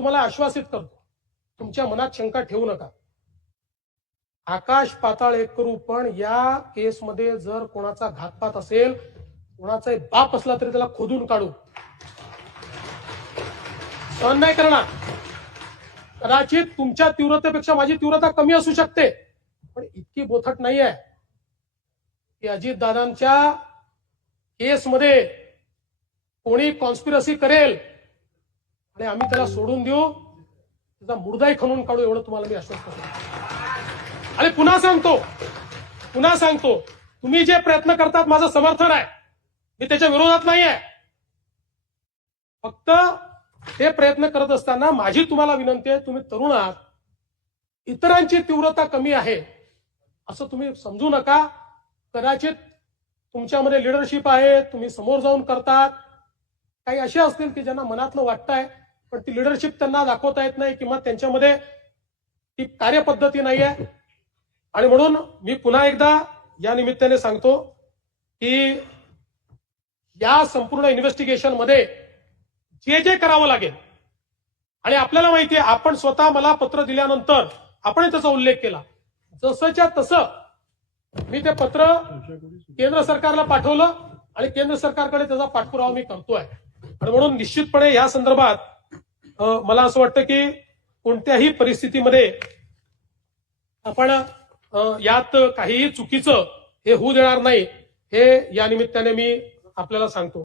तुम्हाला आश्वासित करतो, तुमच्या मनात शंका ठेवू नका. आकाश पाताळ एक करू, पण या केसमध्ये जर कोणाचा घातपात असेल, कोणाचा बाप असला तरी त्याला खोदून काढू. सहन नाही करणार. कदाचित तुमच्या तीव्रतेपेक्षा माझी तीव्रता कमी असू शकते, पण इतकी बोथट नाही आहे की अजितदादांच्या केसमध्ये कोणी कॉन्स्पिरसी करेल आणि आम्ही त्याला सोडून देऊ, त्याचा मुर्दाही खणून काढू, एवढं तुम्हाला मी आश्वस्त करतो. आणि पुन्हा सांगतो, तुम्ही जे प्रयत्न करतात माझं समर्थन आहे, मी त्याच्या विरोधात नाही आहे. फक्त ते प्रयत्न करत असताना माझी तुम्हाला विनंती आहे, तुम्ही तरुण आहात, इतरांची तीव्रता कमी आहे असं तुम्ही समजू नका. कदाचित तुमच्यामध्ये लिडरशिप आहे, तुम्ही समोर जाऊन करतात. काही असे असतील की ज्यांना मनातलं वाटतंय, पण ती लिडरशिप त्यांना दाखवता येत नाही किंवा त्यांच्यामध्ये ती कार्यपद्धती नाही आहे. आणि म्हणून मी पुन्हा एकदा या निमित्ताने सांगतो की या संपूर्ण इन्व्हेस्टिगेशन मध्ये जे करावं लागेल, आणि आपल्याला माहिती आहे, आपण स्वतः मला पत्र दिल्यानंतर आपण त्याचा उल्लेख केला, जसंच्या तसं मी ते पत्र केंद्र सरकारला पाठवलं आणि केंद्र सरकारकडे त्याचा पाठपुरावा मी करतोय. आणि म्हणून निश्चितपणे या संदर्भात मला असं वाटतं की कोणत्याही परिस्थितीमध्ये आपण यात काहीही चुकीचं हे होऊ देणार नाही, हे या निमित्ताने मी आपल्याला सांगतो.